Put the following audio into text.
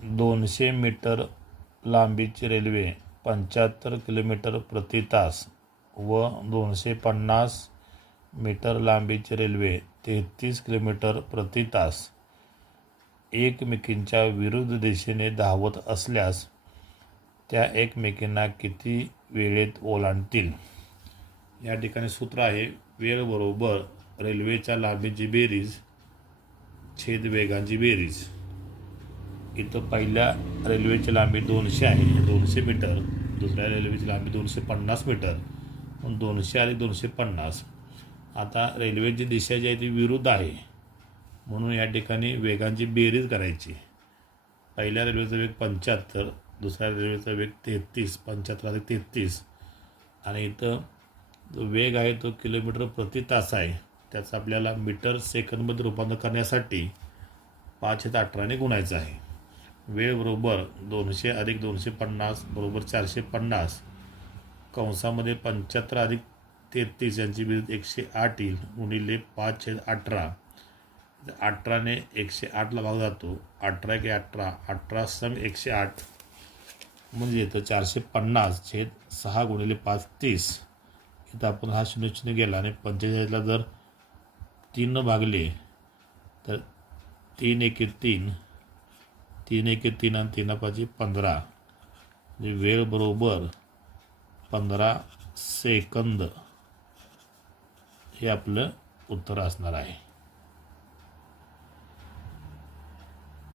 200 metre लांबीची railway 75 kilometre प्रति तास व 250 मीटर लांबीची रेल्वे 33 किलोमीटर प्रति तास एकमेकींच्या विरुद्ध दिशेने धावत असल्यास त्या एकमेकींना किती वेळेत ओलांडतील. या ठिकाणी सूत्र आहे वेळ बरोबर रेल्वेच्या लांबीची बेरीज छेद वेगांची बेरीज. इथं पहिल्या रेल्वेची लांबी 200 आहे, 200 मीटर. दुसऱ्या रेल्वेची लांबी 250 मीटर. 200 आणि 250. आता रेल्वेची दिशा जी आहे ती विरुद्ध आहे, म्हणून या ठिकाणी वेगांची बेरीज करायची. पहिल्या रेल्वेचा वेग 75, दुसऱ्या रेल्वेचा वेग 33, 75 अधिक 33. आणि इथं जो वेग आहे तो किलोमीटर प्रति तास आहे, त्याचं आपल्याला मीटर सेकंदमध्ये रूपांतर करण्यासाठी 5/18 गुणायचं आहे. वेळ बरोबर 200 अधिक 250 बरोबर 450. कंसामध्ये 75 अधिक 33 यांची बेरीज 108 येईल गुणिले 5/18. 18ने 108ला भाग जातो. 18 × 18, 18 सम 108 म्हणजे येतं 450/6 गुणिले 5 30. इथं आपण हा 0 गेला आणि 45ला जर 3 भागले तर 3 × 1 = 3, 3 × 1 = 3 आणि 3 × 5 = 15. म्हणजे वेळ बरोबर 15 सेकंद हे आपलं उत्तर असणार आहे.